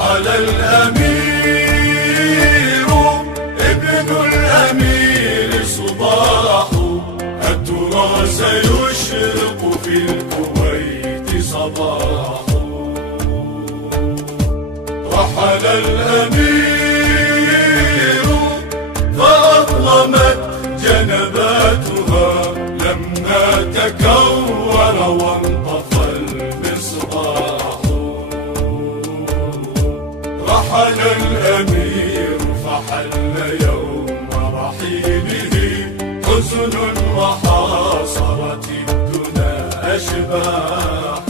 رحل الأمير ابن الأمير صباح، الترى سيشرق في الكويت صباح. رحل الأمير فأظلمت جنباتها لما تكور وانطفى المصباح. رحل الأمير فحل يوم رحيله حزن وحاصرت الدنا أشباح.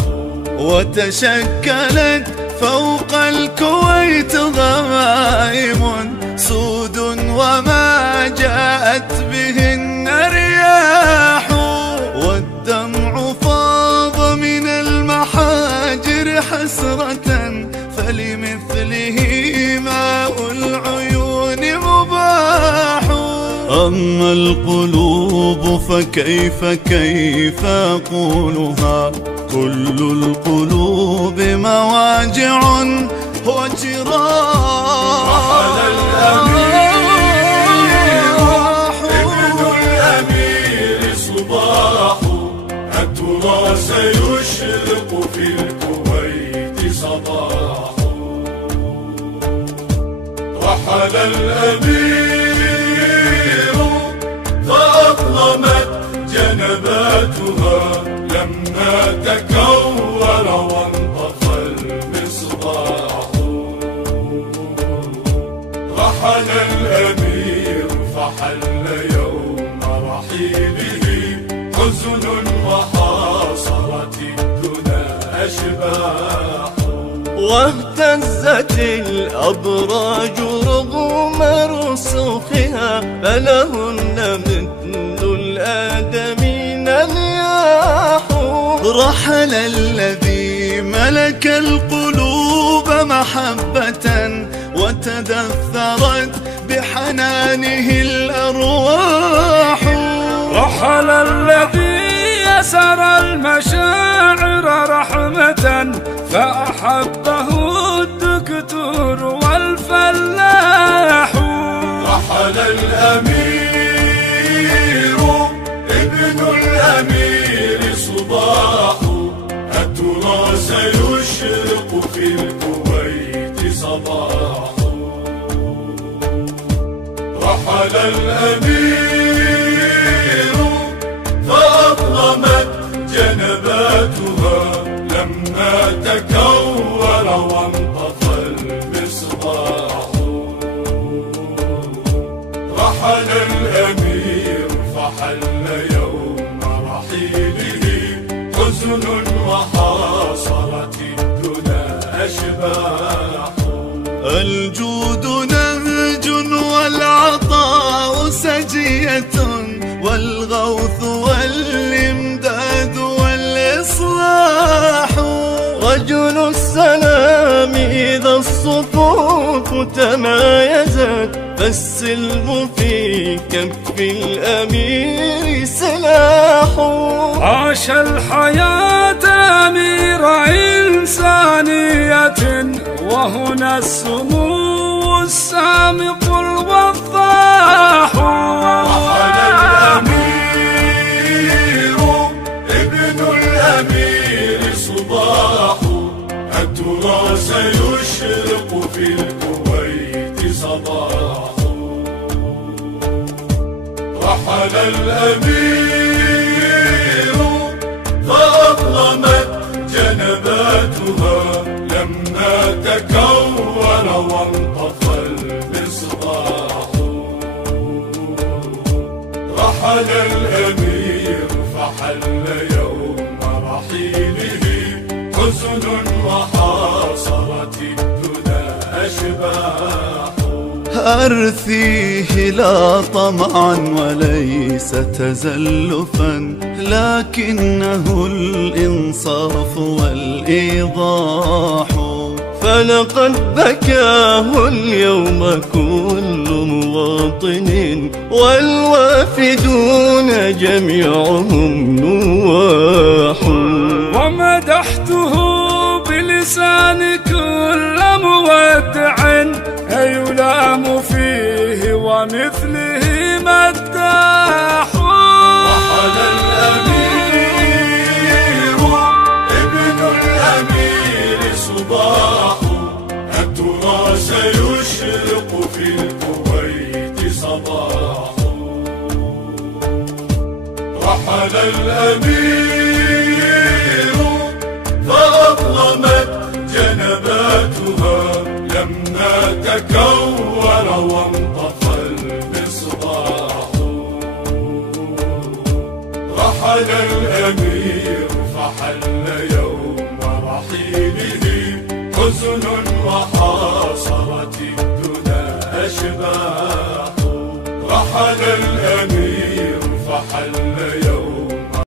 وتشكلت فوق الكويت غمائم سود وما جاءت بهن رياح، والدمع فاض من المحاجر حسرة فلمثله ماء العيون مباح. أما القلوب فكيف أقولها، كل القلوب مواجع وجراح. رحل الأمير ابن الأمير صباح، الترى سيشرق في الكويت صباح. رحل الأمير فأظلمت جنباتها لما تكور وانطفى المصباح. رحل الأمير فحل يوم رحيله حزن وحاصرت الدنا أشباح. واهتزت الأبراج رغم رسوخها، فلهن مثل الآدمين نياح. رحل الذي ملك القلوب محبة وتدثرت بحنانه الأرواح. رحل الذي يسر المشاعر رحمة فأحبه الدكتور والفلاح. رحل الأمير ابن الأمير صباح، الترى سيشرق في الكويت صباح. رحل الأمير فأظلمت جنباتها لما تكور وانطفى المصباح. رحل الأمير فحل يوم رحيله حزن وحاصرت الدنا أشباح. الجود نهج والعطاء سجية، والغوث والإمداد والإصلاح. رجل السلام إذا الصفوف تمايزت، فالسلم في كف الأمير سلاح. عاش الحياة أمير إنسانية، وهنا السمو السامق الوضاح. رحل الأمير ابن الأمير صباح، الترى سيشرق في الكويت صباح. رحل الأمير فأظلمت جنباتها لما تكور وانطفى المصباح. رحل الأمير فحل يوم رحيله حزن وحاصرت الدنا أشباح. أرثيه لا طمعا وليس تزلفا، لكنه الإنصاف والإيضاح. فلقد بكاه اليوم كل مواطن، والوافدون جميعهم نواح. ومدحته بلسان كل مودع يلام فيه ومثله مداح. رحل الأمير ابن الأمير صباح، الترى سيشرق في الكويت صباح. رحل الأمير فأظلمت جنباتها لما تكور وانطفى المصباح. رحل الأمير فحل يوم رحيله حزن وحاصرت الدنا أشباح. رحل الأمير فحل يوم